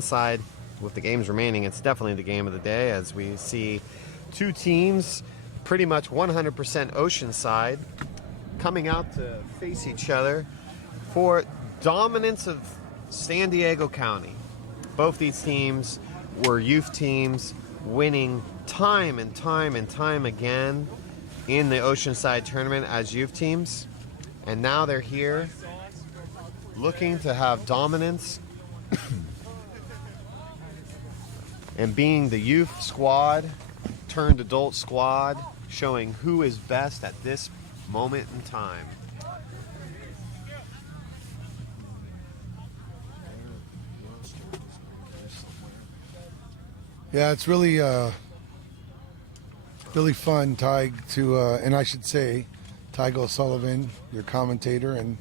Oceanside, with the games remaining, it's definitely the game of the day as we see two teams, pretty much 100% Oceanside, coming out to face each other for dominance of San Diego County. Both these teams were youth teams, winning time and time and time again in the Oceanside tournament as youth teams. And now they're here looking to have dominance and being the youth squad turned adult squad, showing who is best at this moment in time. Yeah, it's really fun, Ty, and I should say, Tygo O'Sullivan, your commentator, and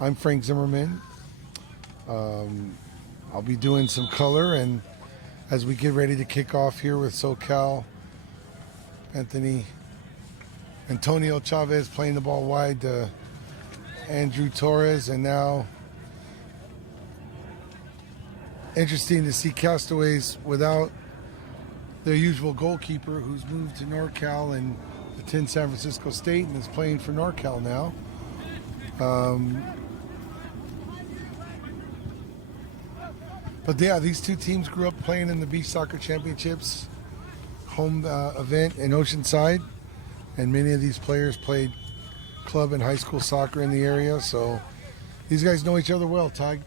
I'm Frank Zimmerman. I'll be doing some color, and as we get ready to kick off here with Socal, Antonio Chavez playing the ball wide to Andrew Torres, and now interesting to see Castaways without their usual goalkeeper, who's moved to NorCal and attends San Francisco State and is playing for NorCal now. But yeah, these two teams grew up playing in the Beach Soccer Championships home event in Oceanside, and many of these players played club and high school soccer in the area, so these guys know each other well, Ty.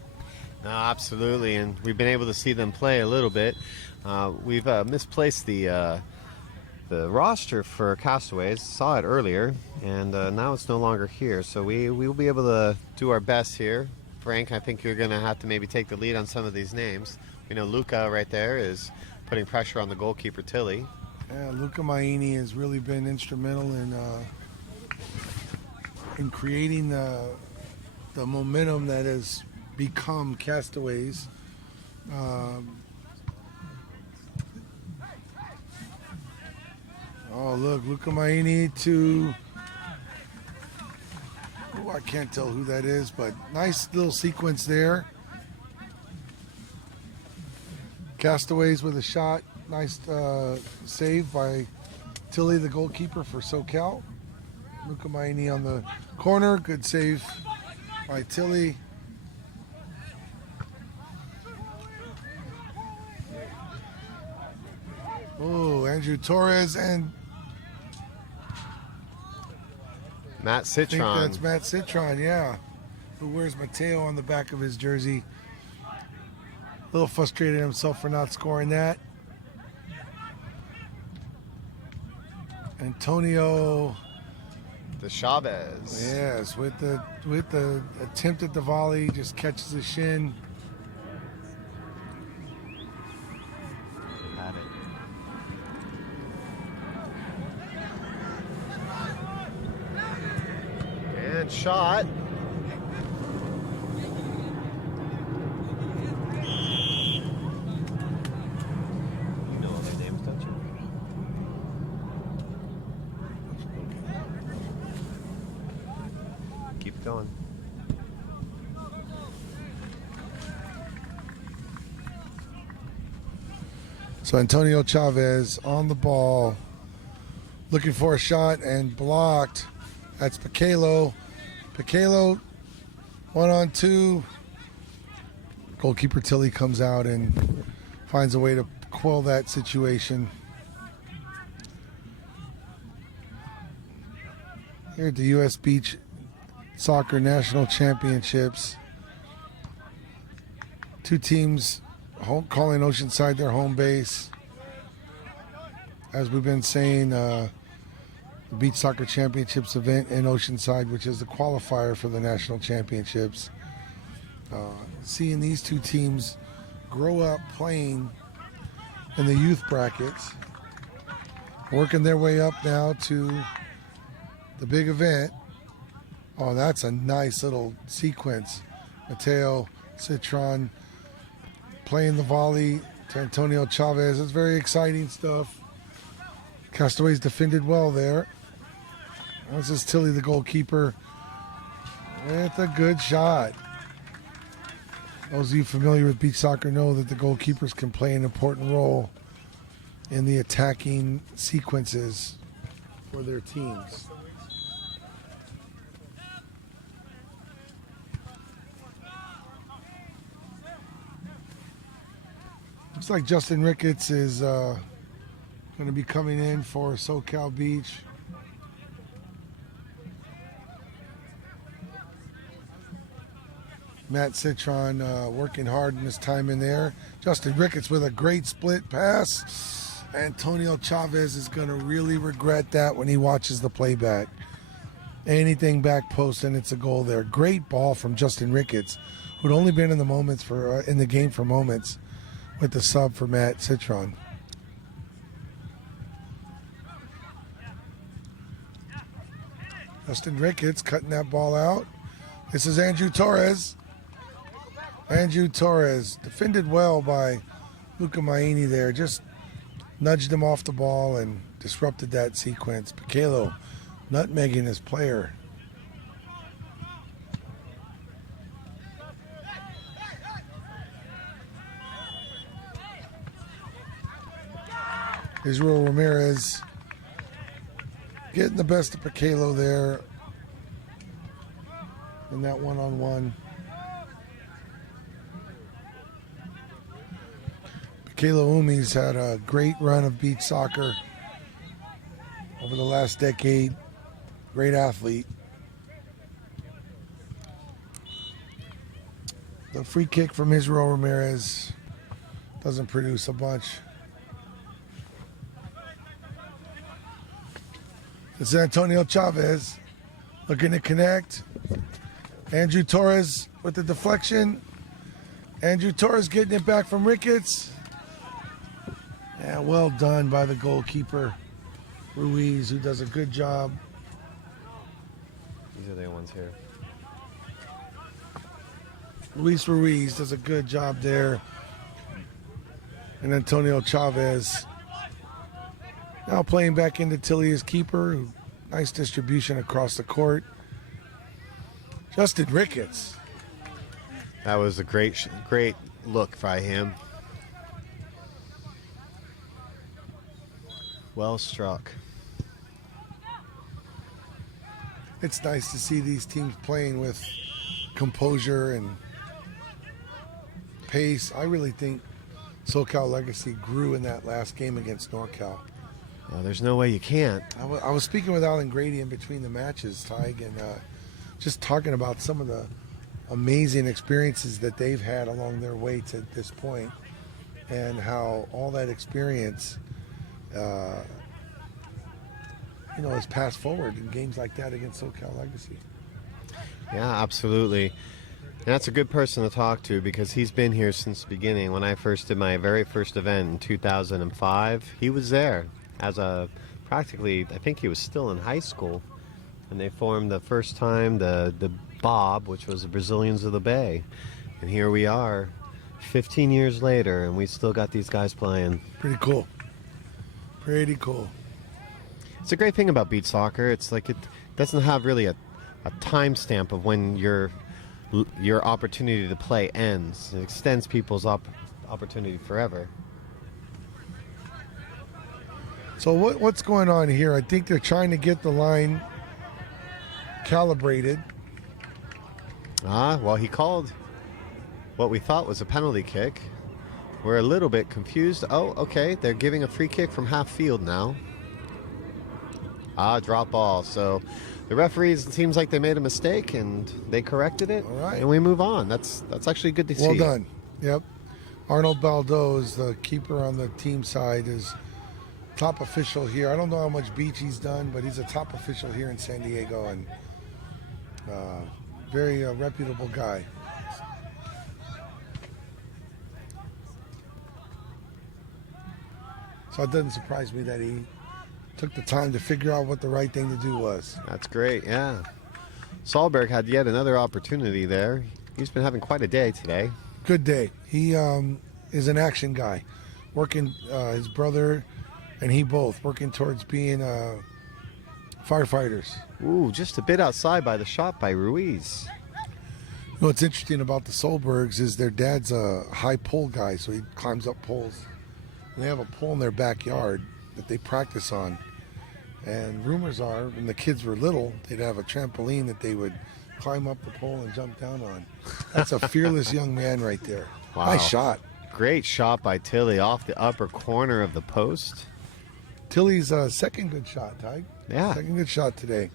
No, absolutely, and we've been able to see them play a little bit. We've misplaced the roster for Castaways. Saw it earlier, and now it's no longer here. So we will be able to do our best here. Frank, I think you're going to have to maybe take the lead on some of these names. We know Luca right there is putting pressure on the goalkeeper, Tilly. Yeah, Luca Maini has really been instrumental in creating the momentum that has become Castaways. Oh, look, Luca Maini to... Oh, I can't tell who that is, but nice little sequence there. Castaways with a shot. Nice save by Tilly, the goalkeeper for Socal. Luca Maini on the corner. Good save by Tilly. Oh, Andrew Torres and Matt Citron. I think that's Matt Citron, yeah, who wears Mateo on the back of his jersey. A little frustrated himself for not scoring that. Antonio The Chavez. Yes, with the attempt at the volley, just catches the shin. Had it. And shot. You know all their names, don't you? Keep it going. So Antonio Chavez on the ball, looking for a shot and blocked. That's Picalo. Picalo, 1-on-2. Goalkeeper Tilly comes out and finds a way to quell that situation. Here at the U.S. Beach Soccer National Championships, two teams calling Oceanside their home base. As we've been saying, the Beach Soccer Championships event in Oceanside, which is the qualifier for the National Championships. Seeing these two teams grow up playing in the youth brackets, working their way up now to the big event. Oh, that's a nice little sequence. Mateo Citron playing the volley to Antonio Chavez. It's very exciting stuff. Castaways defended well there. This is Tilly, the goalkeeper, with a good shot. Those of you familiar with beach soccer know that the goalkeepers can play an important role in the attacking sequences for their teams. Looks like Justin Ricketts is going to be coming in for Socal Beach. Matt Citron working hard in his time in there. Justin Ricketts with a great split pass. Antonio Chavez is going to really regret that when he watches the playback. Anything back post and it's a goal there. Great ball from Justin Ricketts, who'd only been in the game for moments with the sub for Matt Citron. Justin Ricketts cutting that ball out. This is Andrew Torres. Andrew Torres defended well by Luca Maini there. Just nudged him off the ball and disrupted that sequence. Pikelo nutmegging his player. Israel Ramirez getting the best of Pikelo there in that one-on-one. Pikelo Umi's had a great run of beach soccer over the last decade. Great athlete. The free kick from Israel Ramirez doesn't produce a bunch. It's Antonio Chavez looking to connect. Andrew Torres with the deflection. Andrew Torres getting it back from Ricketts. Yeah, well done by the goalkeeper, Ruiz, who does a good job. These are the ones here. Luis Ruiz does a good job there. And Antonio Chavez now playing back into Tilly as keeper. Nice distribution across the court. Justin Ricketts. That was a great look by him. Well struck. It's nice to see these teams playing with composure and pace. I really think Socal Legacy grew in that last game against NorCal. There's no way you can't. I was speaking with Alan Grady in between the matches, Tig, and just talking about some of the amazing experiences that they've had along their way to this point, and how all that experience is passed forward in games like that against Socal Legacy. Yeah, absolutely. And that's a good person to talk to because he's been here since the beginning. When I first did my very first event in 2005, he was there as practically, I think he was still in high school. And they formed the first time the Bob, which was the Brazilians of the Bay. And here we are 15 years later, and we still got these guys playing. Pretty cool. Pretty cool. It's a great thing about beach soccer. It's like it doesn't have really a time stamp of when your opportunity to play ends. It extends people's opportunity forever. So what's going on here? I think they're trying to get the line calibrated. Well, he called what we thought was a penalty kick. We're a little bit confused. Oh, okay, they're giving a free kick from half field now. Drop ball. So the referees, it seems like they made a mistake and they corrected it. All right. And we move on. That's actually good to see. Well done. Yep. Arnold Baldo's, the keeper on the team side, is top official here. I don't know how much beach he's done, but he's a top official here in San Diego, and very reputable guy. So it doesn't surprise me that he took the time to figure out what the right thing to do was. That's great, yeah. Sahlberg had yet another opportunity there. He's been having quite a day today. Good day. He is an action guy, working his brother and he both working towards being firefighters. Ooh, just a bit outside by the shot by Ruiz. What's interesting about the Solbergs is their dad's a high pole guy, so he climbs up poles. And they have a pole in their backyard that they practice on. And rumors are, when the kids were little, they'd have a trampoline that they would climb up the pole and jump down on. That's a fearless young man right there. Wow. Nice shot. Great shot by Tilly off the upper corner of the post. Tilly's second good shot, Ty. Yeah. Second good shot today.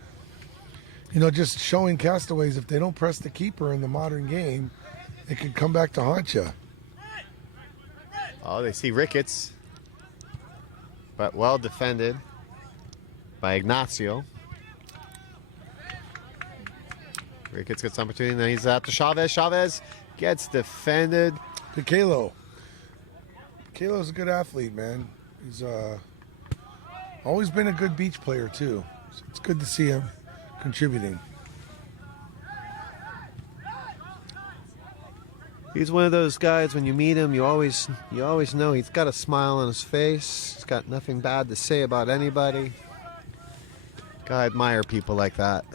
You know, just showing Castaways, if they don't press the keeper in the modern game, it could come back to haunt you. Oh, they see Ricketts. But well defended by Ignacio. Ricketts gets opportunity, and then he's out to Chavez. Chavez gets defended. Piquelo. Piquelo's a good athlete, man. He's always been a good beach player, too. So it's good to see him contributing. He's one of those guys, when you meet him, you always know he's got a smile on his face. He's got nothing bad to say about anybody. I admire people like that.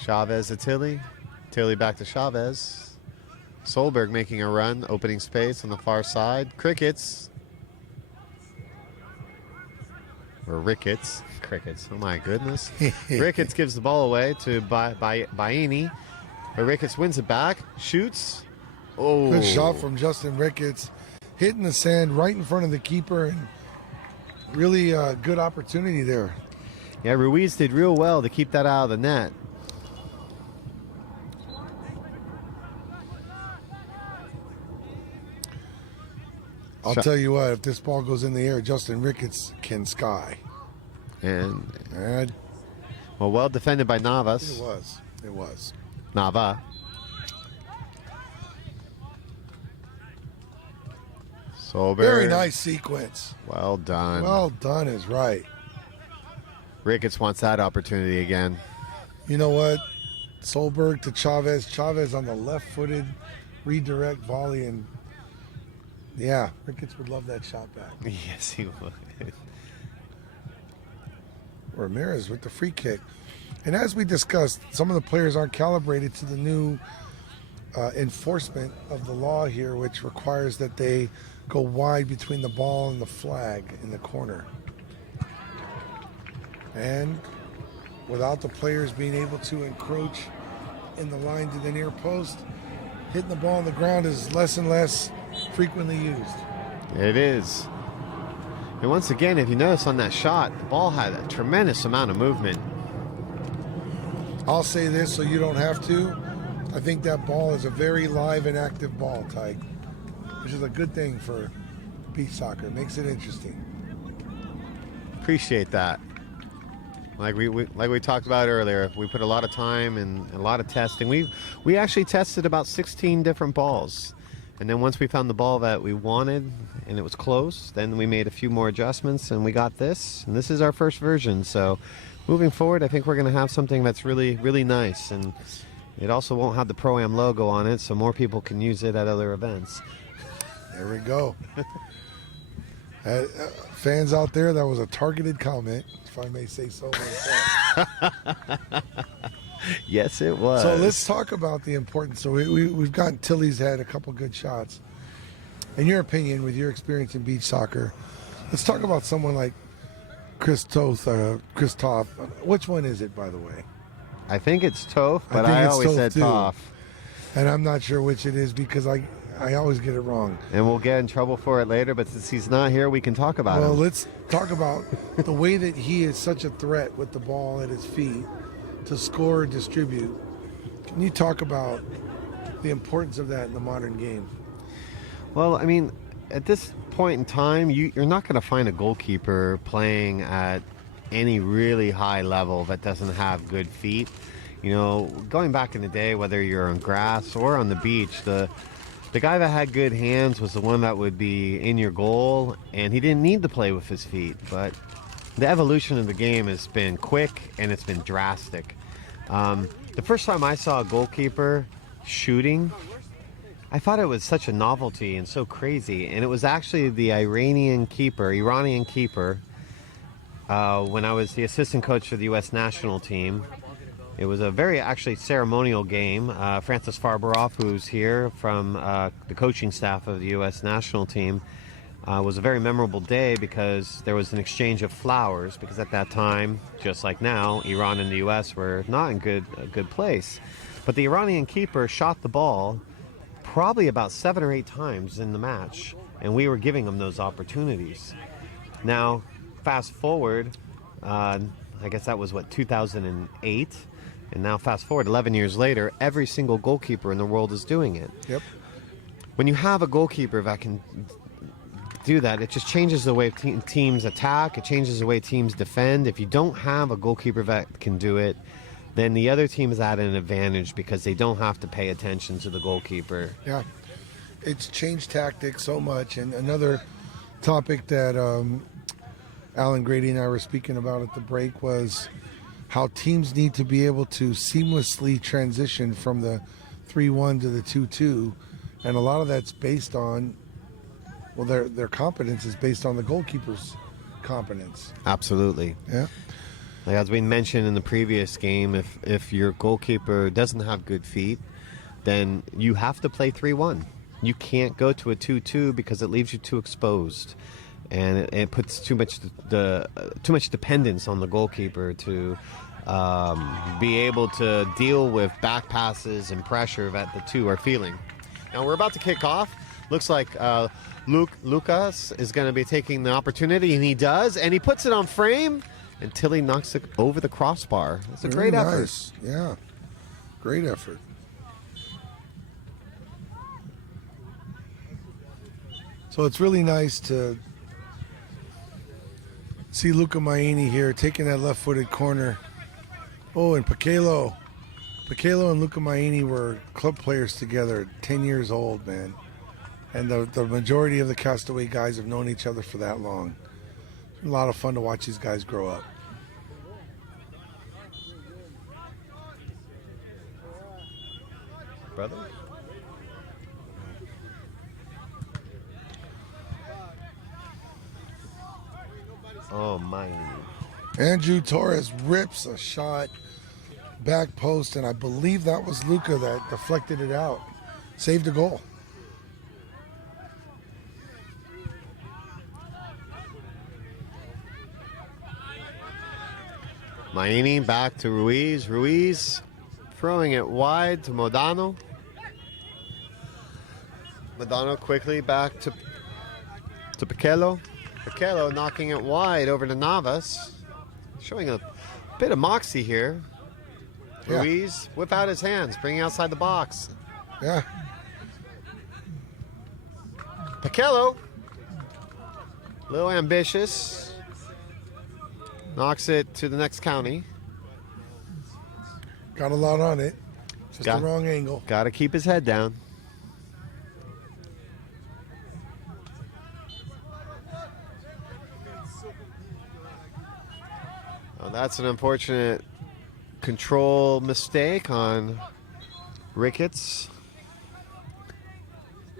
Chavez to Tilly. Tilly back to Chavez. Solberg making a run, opening space on the far side. Crickets. Or Ricketts. Crickets. Oh my goodness. Ricketts gives the ball away to Baini. But Ricketts wins it back. Shoots. Oh. Good shot from Justin Ricketts. Hitting the sand right in front of the keeper. And really good opportunity there. Yeah, Ruiz did real well to keep that out of the net. I'll tell you what, if this ball goes in the air, Justin Ricketts can sky. And And well defended by Navas. it was. Nava. Solberg. Very nice sequence. Well done. Well done is right. Ricketts wants that opportunity again. You know what? Solberg to Chavez. Chavez on the left-footed redirect volley, and yeah, Ricketts would love that shot back. Yes, he would. Ramirez with the free kick. And as we discussed, some of the players aren't calibrated to the new enforcement of the law here, which requires that they go wide between the ball and the flag in the corner. And without the players being able to encroach in the line to the near post, hitting the ball on the ground is less and less frequently used. It is. And once again, if you notice on that shot, the ball had a tremendous amount of movement. I'll say this so you don't have to. I think that ball is a very live and active ball, Tyke, which is a good thing for beach soccer. It makes it interesting. Appreciate that. Like we talked about earlier, we put a lot of time and a lot of testing. We actually tested about 16 different balls. And then once we found the ball that we wanted and it was close, then we made a few more adjustments and we got this. And this is our first version. So moving forward, I think we're going to have something that's really, really nice. And it also won't have the Pro-Am logo on it, so more people can use it at other events. There we go. Fans out there, that was a targeted comment, if I may say so myself. Yes, it was. So let's talk about the importance. So we've gotten Tilly's had a couple good shots. In your opinion, with your experience in beach soccer, let's talk about someone like Christoph. Which one is it, by the way? I think it's Toph, but I always said Toph. And I'm not sure which it is because I always get it wrong. And we'll get in trouble for it later, but since he's not here, we can talk about Well, him. let's talk about the way that he is such a threat with the ball at his feet to score or distribute. Can you talk about the importance of that in the modern game? Well, I mean, at this point in time, you're not going to find a goalkeeper playing at any really high level that doesn't have good feet. You know, going back in the day, whether you're on grass or on the beach, the guy that had good hands was the one that would be in your goal, and he didn't need to play with his feet. But the evolution of the game has been quick and it's been drastic. The first time I saw a goalkeeper shooting, I thought it was such a novelty and so crazy, and it was actually the Iranian keeper when I was the assistant coach for the U.S. national team. It was a very actually ceremonial game. Francis Farberoff, who's here from the coaching staff of the U.S. national team, was a very memorable day because there was an exchange of flowers, because at that time, just like now, Iran and the U.S. were not in a good place. But the Iranian keeper shot the ball probably about 7 or 8 times in the match, and we were giving him those opportunities. Now, fast forward, I guess that was, 2008? And now fast forward 11 years later, every single goalkeeper in the world is doing it. Yep. When you have a goalkeeper that can do that, it just changes the way teams attack. It changes the way teams defend. If you don't have a goalkeeper that can do it, then the other team is at an advantage because they don't have to pay attention to the goalkeeper. Yeah. It's changed tactics so much. And another topic that Alan Grady and I were speaking about at the break was how teams need to be able to seamlessly transition from the 3-1 to the 2-2, and a lot of that's based on, well, their competence is based on the goalkeeper's competence. Absolutely. Yeah. Like as we mentioned in the previous game, if your goalkeeper doesn't have good feet, then you have to play 3-1. You can't go to a 2-2 because it leaves you too exposed, and it puts too much dependence on the goalkeeper to be able to deal with back passes and pressure that the two are feeling. Now we're about to kick off. Looks like Lucas is going to be taking the opportunity, and he does, and he puts it on frame until he knocks it over the crossbar. It's a great effort. Nice. Yeah, great effort. So it's really nice to see Luca Maini here taking that left-footed corner. Oh, and Pacquiao and Luca Maini were club players together, 10 years old, man. And the majority of the Castaway guys have known each other for that long. A lot of fun to watch these guys grow up. Brother? Oh, my. Andrew Torres rips a shot back post, and I believe that was Luca that deflected it out. Saved a goal. Maini back to Ruiz. Ruiz throwing it wide to Modano. Modano quickly back to Pacquiao. Pacquiao knocking it wide over to Navas. Showing a bit of moxie here. Yeah. Ruiz, whip out his hands, bringing outside the box. Yeah. Pacquiao, a little ambitious. Knocks it to the next county. Got a lot on it. Just the wrong angle. Got to keep his head down. Oh, that's an unfortunate control mistake on Ricketts.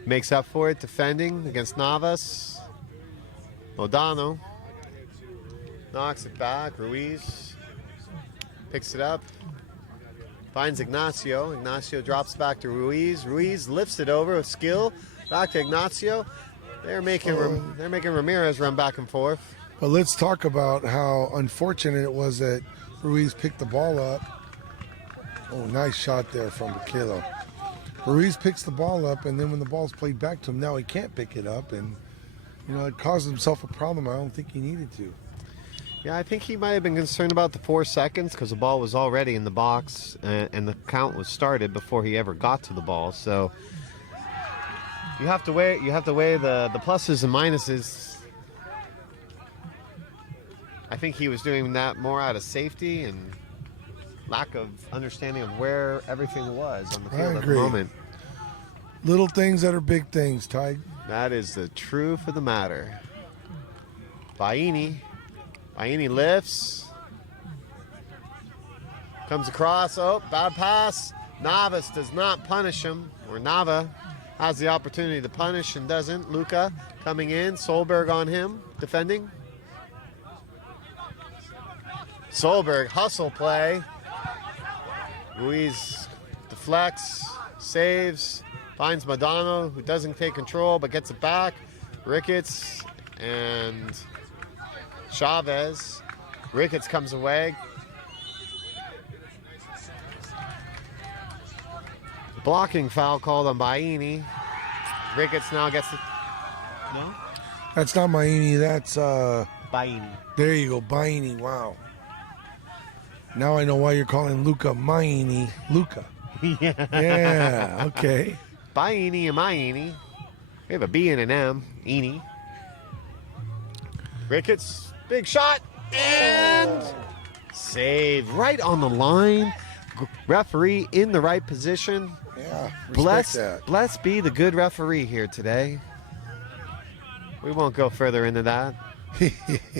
Makes up for it defending against Navas. Modano knocks it back. Ruiz picks it up. Finds Ignacio. Ignacio drops back to Ruiz. Ruiz lifts it over with skill. Back to Ignacio. They're making Ramirez run back and forth. But let's talk about how unfortunate it was that Ruiz picked the ball up. Oh, nice shot there from Pacquiao. Ruiz picks the ball up, and then when the ball's played back to him, now he can't pick it up, and it caused himself a problem I don't think he needed to. Yeah, I think he might have been concerned about the 4 seconds because the ball was already in the box and the count was started before he ever got to the ball. So you have to weigh the pluses and minuses. I think he was doing that more out of safety and lack of understanding of where everything was on the field at the moment. Little things that are big things, Ty. That is the truth of the matter. Baini lifts. Comes across. Oh, bad pass. Navas does not punish him. Or Nava has the opportunity to punish and doesn't. Luca coming in. Solberg on him. Defending. Solberg, hustle play. Ruiz deflects, saves, finds Modano, who doesn't take control but gets it back. Ricketts and Chavez. Ricketts comes away. Blocking foul called on Baini. Ricketts now gets the... No? That's not Maini, that's Baini. there you go, Baini. Wow. Now I know why you're calling Luca Maini. Luca. Yeah. Yeah, okay. Baini and Maini. We have a B and an M. Eenie. Ricketts, big shot, and save right on the line. Referee in the right position. Yeah, respect that. Bless be the good referee here today. We won't go further into that.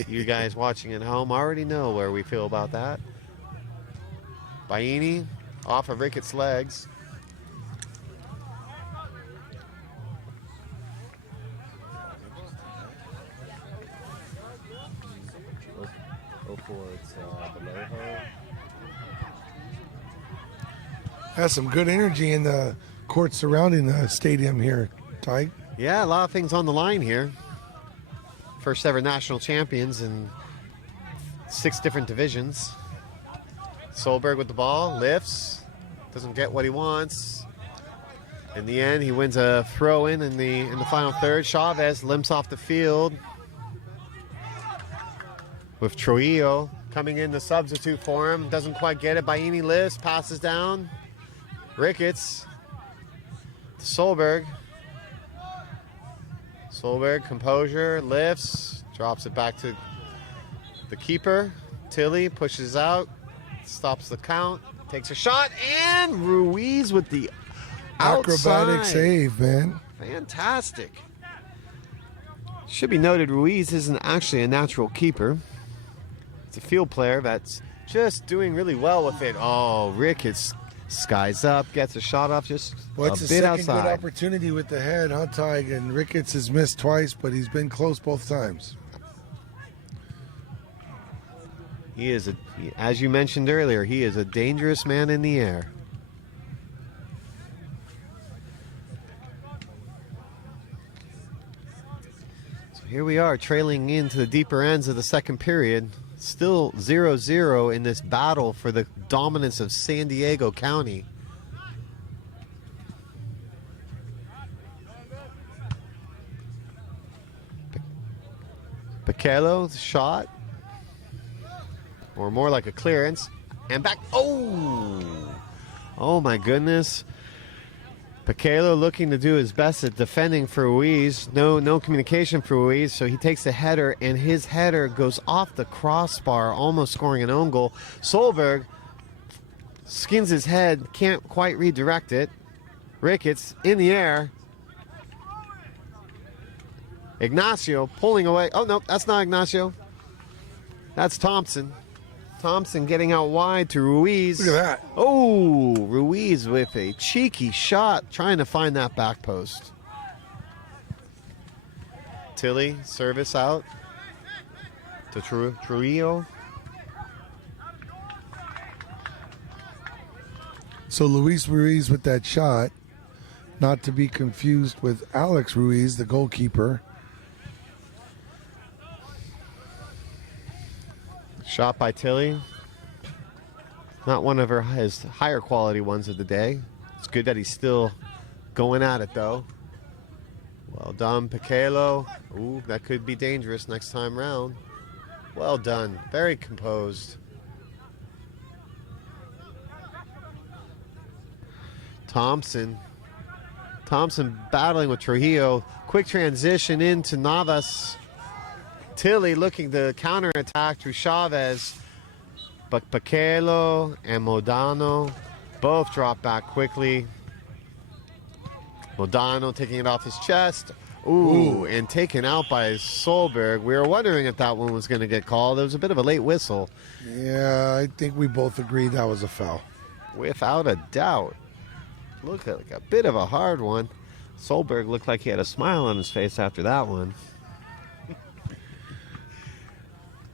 You guys watching at home already know where we feel about that. Baini off of Ricketts' legs. Has some good energy in the court surrounding the stadium here, Ty. Yeah, a lot of things on the line here. First ever national champions in 6 different divisions. Solberg with the ball, lifts, doesn't get what he wants. In the end, he wins a throw-in in the final third. Chavez limps off the field with Trujillo coming in to substitute for him. Doesn't quite get it. Baini lifts, passes down. Ricketts to Solberg. Solberg, composure, lifts, drops it back to the keeper. Tilly pushes out, stops the count, takes a shot, and Ruiz with the Acrobatic outside. save, man. Fantastic. Should be noted, Ruiz isn't actually a natural keeper. It's a field player that's just doing really well with it. Oh, Ricketts skies up, gets a shot off just Well, it's a a bit second outside. good opportunity with the head, huh, Ty? And Ricketts has missed twice, but he's been close both times. He is, as you mentioned earlier, he is a dangerous man in the air. So here we are, trailing into the deeper ends of the second period. Still 0-0 in this battle for the dominance of San Diego County. Piquelo, shot. Or more like a clearance. And back. Oh! Oh my goodness. Piquelo looking to do his best at defending for Ruiz. No communication for Ruiz, so he takes the header, and his header goes off the crossbar, almost scoring an own goal. Solberg skins his head, can't quite redirect it. Ricketts in the air. Ignacio pulling away. Oh, no, that's not Ignacio. That's Thompson. Thompson getting out wide to Ruiz. Look at that. Oh, Ruiz with a cheeky shot, trying to find that back post. Tilly, service out to Trujillo. So Luis Ruiz with that shot, not to be confused with Alex Ruiz, the goalkeeper. Shot by Tilly. Not one of his higher quality ones of the day. It's good that he's still going at it, though. Well done, Piquelo. Ooh, that could be dangerous next time round. Well done. Very composed. Thompson. Thompson battling with Trujillo. Quick transition into Navas. Tilly looking to counterattack through Chavez. But Piquelo and Modano both drop back quickly. Modano taking it off his chest. Ooh, and taken out by Solberg. We were wondering if that one was going to get called. It was a bit of a late whistle. Yeah, I think we both agreed that was a foul. Without a doubt. Looked like a bit of a hard one. Solberg looked like he had a smile on his face after that one.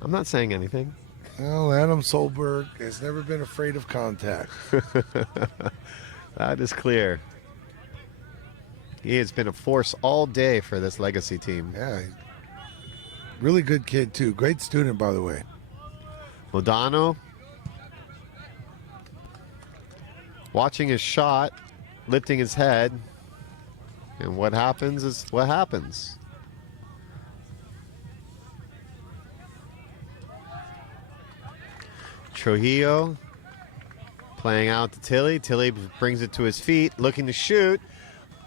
I'm not saying anything. Well, Adam Solberg has never been afraid of contact. That is clear. He has been a force all day for this Legacy team. Yeah, really good kid, too. Great student, by the way. Modano watching his shot, lifting his head. And what happens is what happens. Trujillo playing out to Tilly. Tilly brings it to his feet, looking to shoot.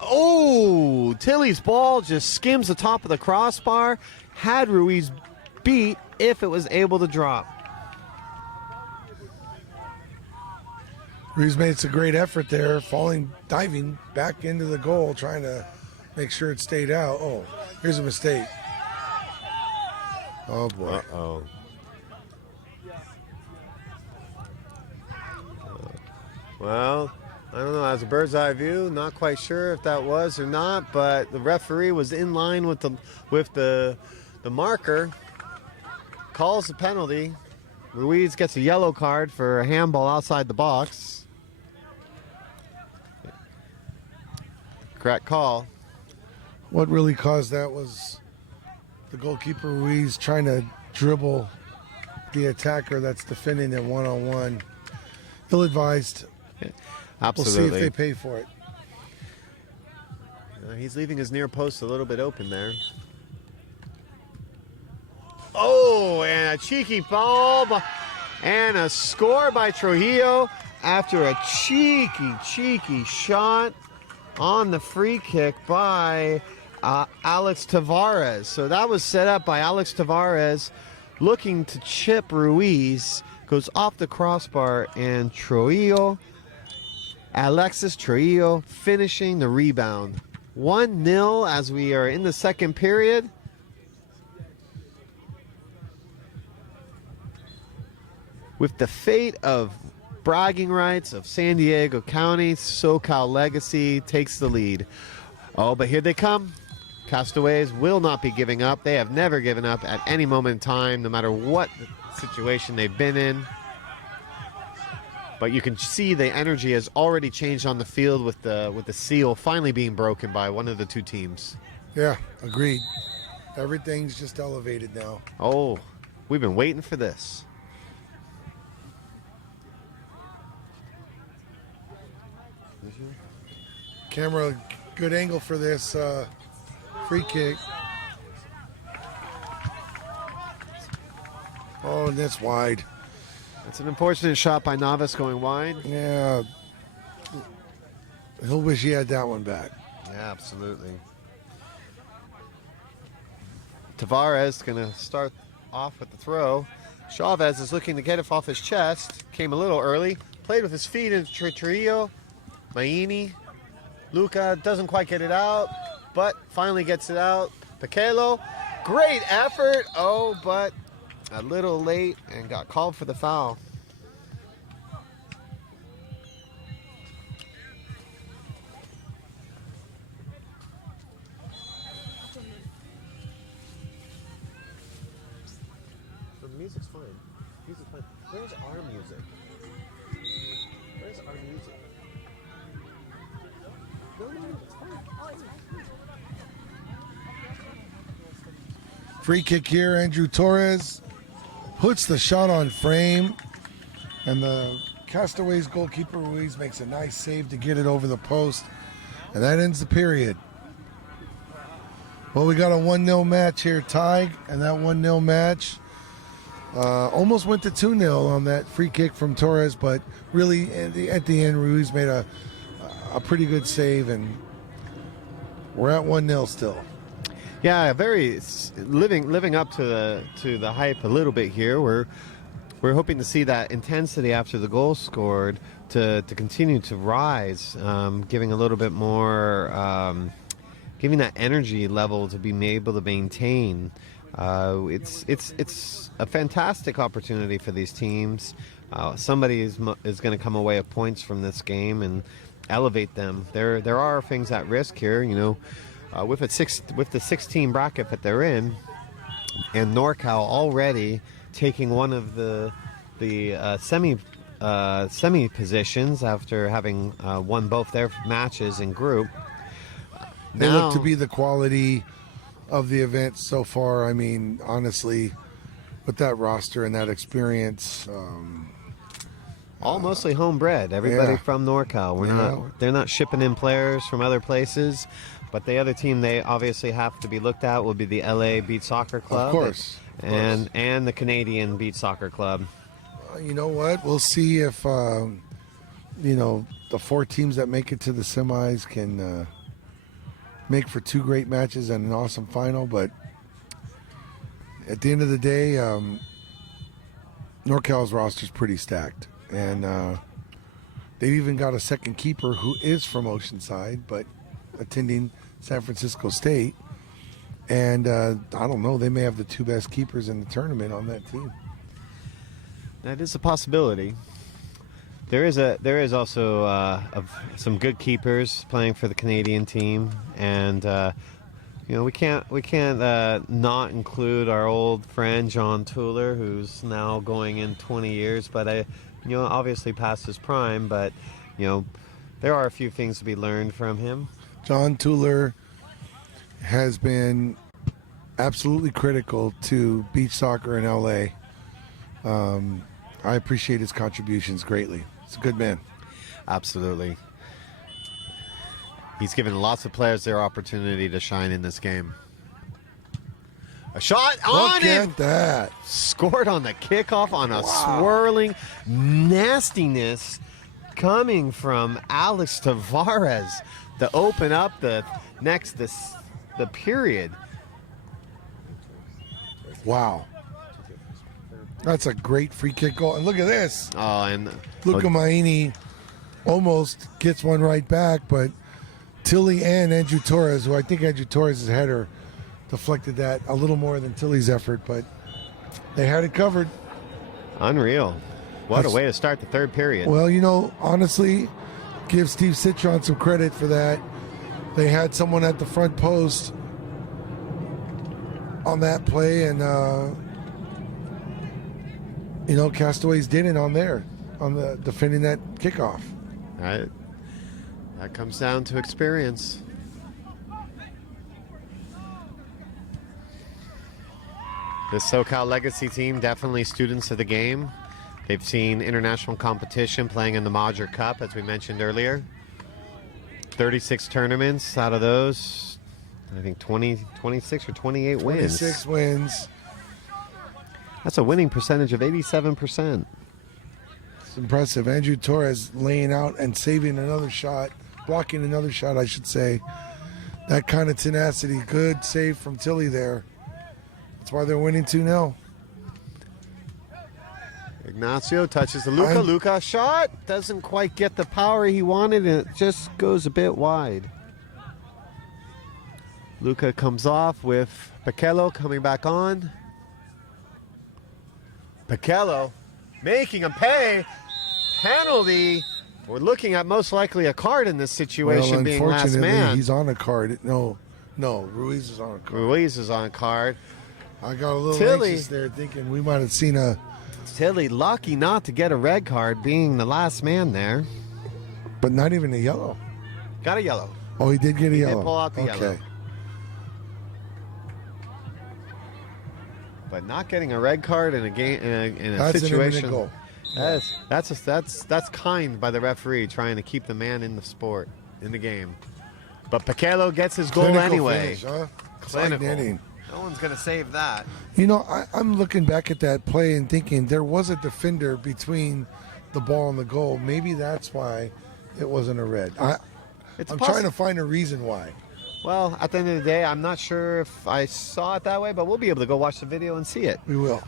Oh, Tilly's ball just skims the top of the crossbar. Had Ruiz beat if it was able to drop. Ruiz made a great effort there, diving back into the goal, trying to make sure it stayed out. Oh, here's a mistake. Oh, boy. Uh-oh. Well, I don't know. As a bird's eye view, not quite sure if that was or not, but the referee was in line with the marker, calls the penalty. Ruiz gets a yellow card for a handball outside the box. Correct call. What really caused that was the goalkeeper Ruiz trying to dribble the attacker that's defending him one-on-one. Ill-advised. Absolutely. We'll see if they pay for it. He's leaving his near post a little bit open there. Oh, and a cheeky ball and a score by Trujillo after a cheeky shot on the free kick by Alex Tavares. So that was set up by Alex Tavares looking to chip Ruiz. Goes off the crossbar, and Alexis Trujillo finishing the rebound. 1-0 as we are in the second period. With the fate of bragging rights of San Diego County, Socal Legacy takes the lead. Oh, but here they come. Castaways will not be giving up. They have never given up at any moment in time, no matter what situation they've been in. But you can see the energy has already changed on the field with the seal finally being broken by one of the two teams. Yeah, agreed. Everything's just elevated now. Oh, we've been waiting for this. Camera, good angle for this free kick. Oh, and that's wide. It's an unfortunate shot by Navas going wide. Yeah. He'll wish he had that one back. Yeah, absolutely. Tavares going to start off with the throw. Chavez is looking to get it off his chest. Came a little early. Played with his feet in Trujillo. Maini. Luca doesn't quite get it out, but finally gets it out. Pekelo. Great effort. Oh, but a little late and got called for the foul. The music's fine. Music's fine. Where's our music? Where's our music? No, it's fine. Free kick here, Andrew Torres puts the shot on frame, and the Castaways goalkeeper Ruiz makes a nice save to get it over the post, and that ends the period. Well, we got a 1-0 match here, Tig, and that 1-0 match almost went to 2-0 on that free kick from Torres, but really at the end, Ruiz made a pretty good save, and we're at 1-0 still. Yeah, very living up to the hype a little bit here. We're hoping to see that intensity after the goal scored to continue to rise, giving a little bit more, giving that energy level to be able to maintain. It's a fantastic opportunity for these teams. Somebody is going to come away with points from this game and elevate them. There are things at risk here, you know. With the 16 bracket that they're in, and NorCal already taking one of the semi positions after having won both their matches in group. They look to be the quality of the event so far. I mean, honestly, with that roster and that experience, all mostly homebred. Everybody Yeah. from NorCal. They're not shipping in players from other places. But the other team they obviously have to be looked at will be the LA Beach Soccer Club, Of course. and the Canadian Beach Soccer Club. You know what? We'll see if the 4 teams that make it to the semis can make for 2 great matches and an awesome final. But at the end of the day, NorCal's roster is pretty stacked, and they've even got a second keeper who is from Oceanside, but attending San Francisco State. And I don't know, they may have the 2 best keepers in the tournament on that team. That is a possibility. There is also some good keepers playing for the Canadian team, and we can't not include our old friend John Tuller, who's now going in 20 years, but obviously past his prime. But there are a few things to be learned from him. John Tuller has been absolutely critical to beach soccer in LA. I appreciate his contributions greatly. He's a good man. Absolutely. He's given lots of players their opportunity to shine in this game. A shot on it! Look at that. Scored on the kickoff on a swirling nastiness coming from Alex Tavares to open up the period. Wow. That's a great free kick goal. And look at this. Oh, and Luca Maini almost gets one right back, but Tilly and Andrew Torres, who I think Andrew Torres' header deflected that a little more than Tilly's effort, but they had it covered. Unreal. What a way to start the third period. Well, honestly, give Steve Citron some credit for that. They had someone at the front post on that play, and Castaways did it on the defending that kickoff. Right. That comes down to experience. This Socal Legacy team, definitely students of the game. They've seen international competition playing in the Modger Cup, as we mentioned earlier. 36 tournaments. Out of those, I think 26 or 28 wins. 26 wins. That's a winning percentage of 87%. It's impressive. Andrew Torres laying out and saving another shot, blocking another shot, I should say. That kind of tenacity. Good save from Tilly there. That's why they're winning 2-0. Ignacio touches the Luca shot. Doesn't quite get the power he wanted, and it just goes a bit wide. Luca comes off with Paquello coming back on. Paquello making him pay. Penalty. We're looking at most likely a card in this situation, being last man. He's on a card. No, Ruiz is on a card. Ruiz is on a card. I got a little anxious there thinking we might have seen a... Tilly lucky not to get a red card, being the last man there. But not even a yellow. Got a yellow. Oh, he did get a yellow. Did pull out the yellow. But not getting a red card in a game in a That's situation. An goal. That's kind by the referee, trying to keep the man in the sport, in the game. But Paquello gets his goal anyway. Finish, huh? Clinical. Inning. No one's gonna save that. I'm looking back at that play and thinking there was a defender between the ball and the goal. Maybe that's why it wasn't a red. I'm trying to find a reason why. Well, at the end of the day, I'm not sure if I saw it that way, but we'll be able to go watch the video and see it. We will.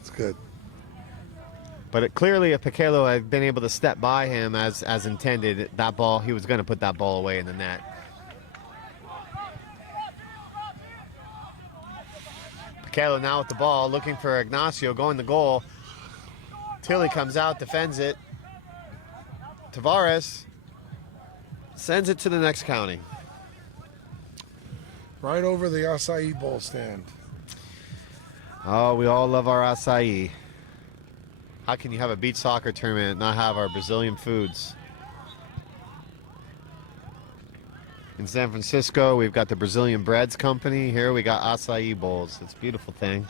It's good. But clearly, if Paquello had been able to step by him as intended, that ball, he was going to put that ball away in the net. Paquello now with the ball, looking for Ignacio, going to goal. Tilly comes out, defends it. Tavares sends it to the next county. Right over the acai bowl stand. Oh, we all love our acai. How can you have a beach soccer tournament and not have our Brazilian foods? In San Francisco, we've got the Brazilian Breads Company. Here we got acai bowls. It's a beautiful thing.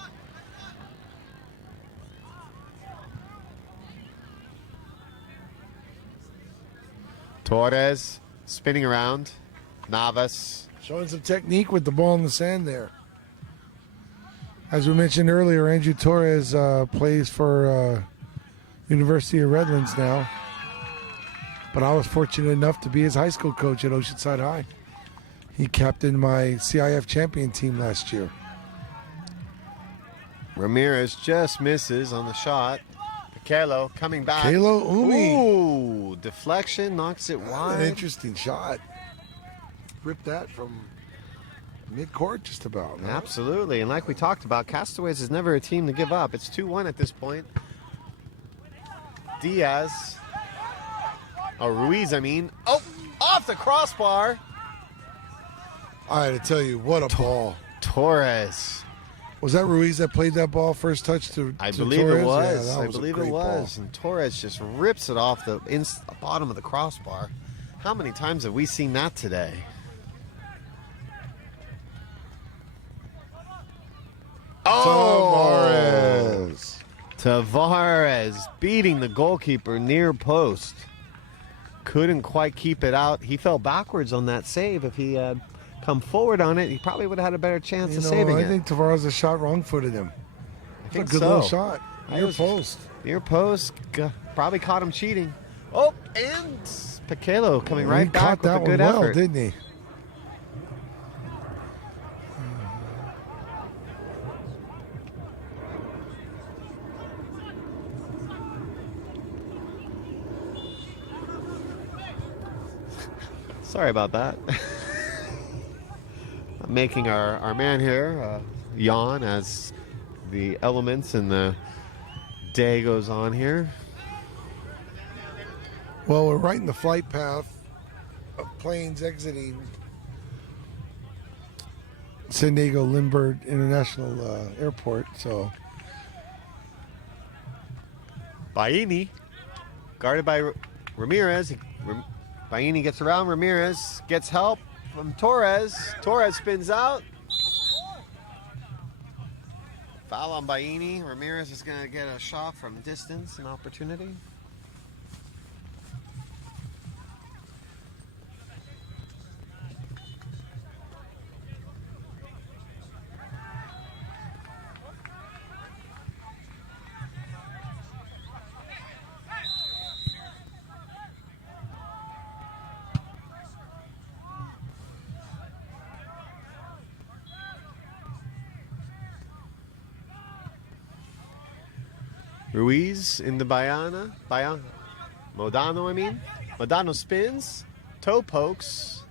Torres spinning around. Navas. Showing some technique with the ball in the sand there. As we mentioned earlier, Andrew Torres plays for University of Redlands now. But I was fortunate enough to be his high school coach at Oceanside High. He captained my CIF champion team last year. Ramirez just misses on the shot. Kalo coming back. Kalo Umi. Ooh, deflection, knocks it wide. An interesting shot. Ripped that from mid-court just about. No? Absolutely, and like we talked about, Castaways is never a team to give up. It's 2-1 at this point. Diaz. Oh, Ruiz, I mean. Oh, off the crossbar. I had to tell you, what a ball. Torres. Was that Ruiz that played that ball first touch to I to believe Torres? it was. Yeah, that I was a believe it great was. ball. And Torres just rips it off the bottom of the crossbar. How many times have we seen that today? Oh! Tavares beating the goalkeeper near post. Couldn't quite keep it out. He fell backwards on that save. If he had come forward on it, he probably would have had a better chance of saving it. I think Tavares' shot wrong-footed him. I think It's a good so. little shot. Near post. Near post. Probably caught him cheating. Oh, and Picalo coming right He back caught with that a good one well, effort. didn't he? Sorry about that. I'm making our man here yawn as the elements and the day goes on here. Well, we're right in the flight path of planes exiting San Diego Lindbergh International Airport. So Baini, guarded by Ramirez. Baini gets around. Ramirez gets help from Torres. Torres spins out. Foul on Baini. Ramirez is going to get a shot from distance, an opportunity. Ruiz in the Modano, I mean. Modano spins, toe pokes,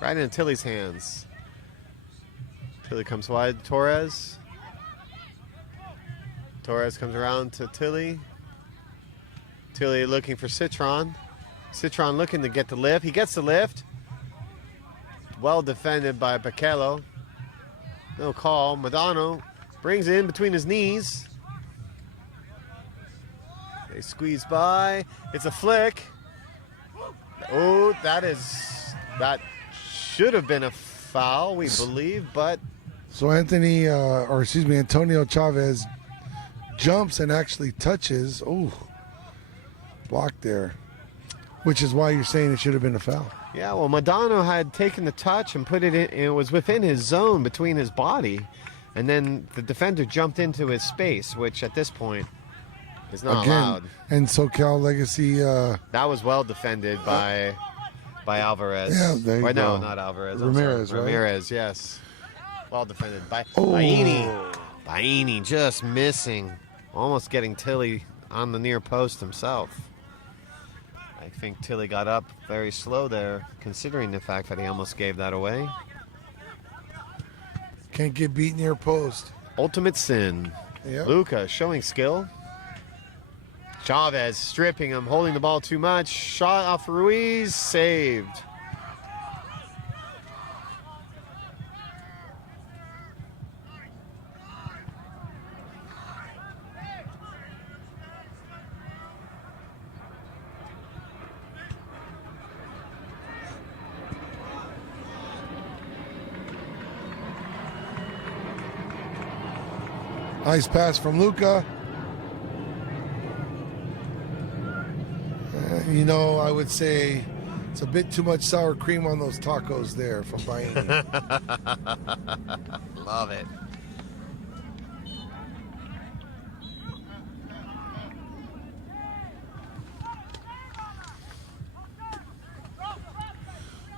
right into Tilly's hands. Tilly comes wide, Torres. Torres comes around to Tilly. Tilly looking for Citron. Citron looking to get the lift. He gets the lift. Well defended by Picalo. No call. Modano brings it in between his knees. They squeeze by. It's a flick. Oh, that should have been a foul, we believe, but So Antonio Chavez jumps and actually touches. Oh, blocked there. Which is why you're saying it should have been a foul. yeah, well, Modano had taken the touch and put it in. It was within his zone between his body, and then the defender jumped into his space, which at this point is not allowed. And Socal Legacy. That was well defended by Alvarez. Yeah, there you go. No, not Alvarez. Ramirez, right? Ramirez, yes. Well defended by Oh. Baini. Baini just missing. Almost getting Tilly on the near post himself. I think Tilly got up very slow there, considering the fact that he almost gave that away. Can't get beat near post. Ultimate sin. Yep. Luca showing skill. Chavez stripping him, holding the ball too much. Shot off Ruiz, saved. Nice pass from Luca. I would say it's a bit too much sour cream on those tacos there from Miami. Love it.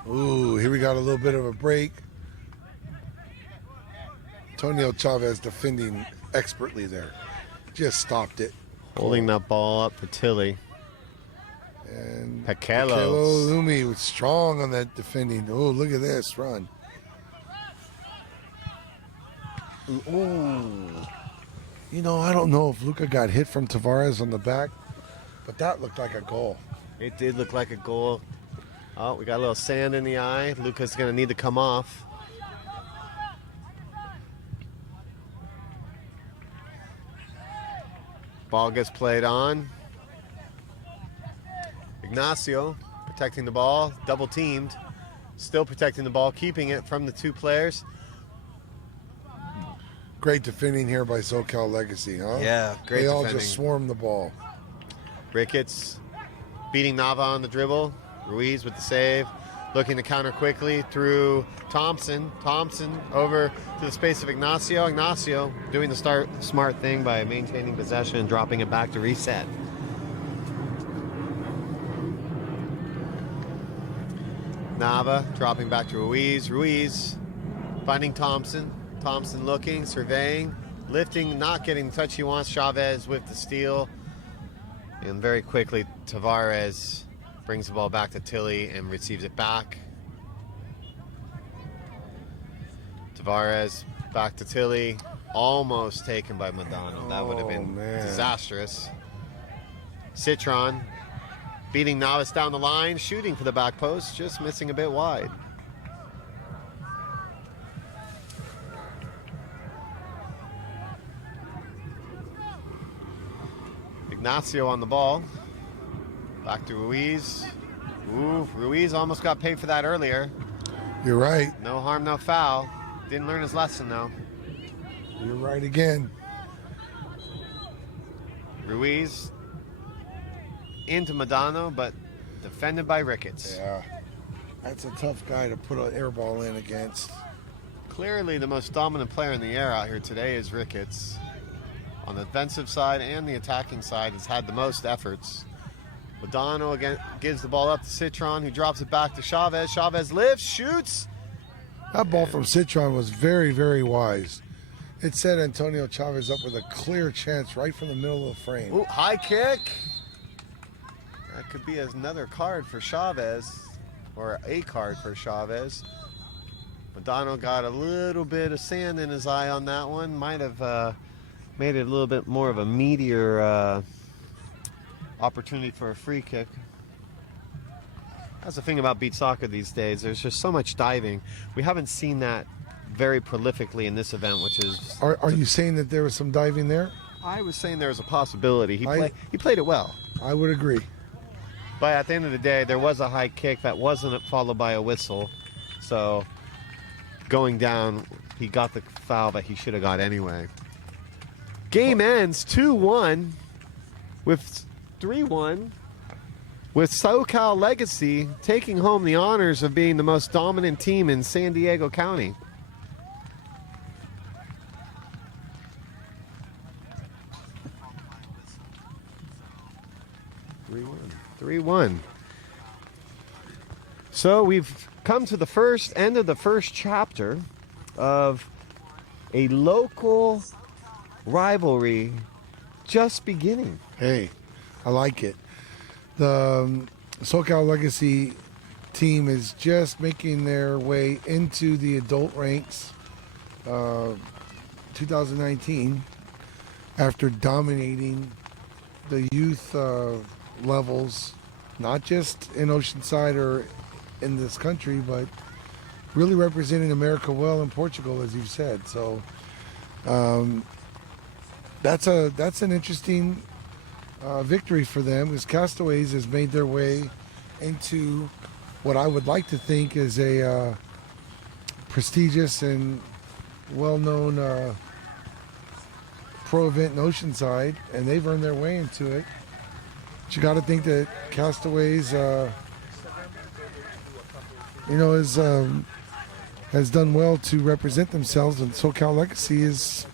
Ooh, here we got a little bit of a break. Antonio Chavez defending expertly there. Just stopped it. Holding that ball up for Tilly. And Pekelo Lumi was strong on that defending. Oh, look at this run. Ooh. I don't know if Luca got hit from Tavares on the back, but that looked like a goal. It did look like a goal. Oh, we got a little sand in the eye. Luca's going to need to come off. Ball gets played on. Ignacio protecting the ball, double teamed. Still protecting the ball, keeping it from the two players. Great defending here by Socal Legacy, huh? Yeah, great They defending. all just swarmed the ball. Ricketts beating Nava on the dribble. Ruiz with the save. Looking to counter quickly through Thompson. Thompson over to the space of Ignacio. Ignacio doing the smart thing by maintaining possession and dropping it back to reset. Nava dropping back to Ruiz. Ruiz finding Thompson. Thompson looking, surveying, lifting, not getting the touch he wants. Chavez with the steal. And very quickly, Tavares brings the ball back to Tilly and receives it back. Tavares back to Tilly. Almost taken by Madonna. That would have been disastrous. Citron beating Navas down the line, shooting for the back post, just missing a bit wide. Ignacio on the ball. Back to Ruiz. Ooh, Ruiz almost got paid for that earlier. You're right. No harm, no foul. Didn't learn his lesson, though. You're right again. Ruiz into Madonna, but defended by Ricketts. Yeah. That's a tough guy to put an air ball in against. Clearly the most dominant player in the air out here today is Ricketts. On the defensive side and the attacking side, has had the most efforts. Madonna again gives the ball up to Citron, who drops it back to Chavez. Chavez lifts, shoots. That ball from Citron was very, very wise. It set Antonio Chavez up with a clear chance right from the middle of the frame. Ooh, high kick. That could be another card for Chavez, or a card for Chavez. Madonna got a little bit of sand in his eye on that one. Might have made it a little bit more of a meatier opportunity for a free kick. That's the thing about beach soccer these days. There's just so much diving. We haven't seen that very prolifically in this event, which is... Are you saying that there was some diving there? I was saying there was a possibility. He played it well. I would agree. But at the end of the day, there was a high kick that wasn't followed by a whistle. So going down, he got the foul that he should have got anyway. Game ends 2-1 with 3-1 with Socal Legacy taking home the honors of being the most dominant team in San Diego County. Three one. So we've come to the end of the first chapter of a local rivalry just beginning. Hey, I like it. The Socal Legacy team is just making their way into the adult ranks 2019 after dominating the youth levels, not just in Oceanside or in this country, but really representing America well in Portugal, as you've said. So that's an interesting victory for them, because Castaways has made their way into what I would like to think is a prestigious and well-known pro event in Oceanside, and they've earned their way into it. But you got to think that Castaways, has done well to represent themselves, and Socal Legacy is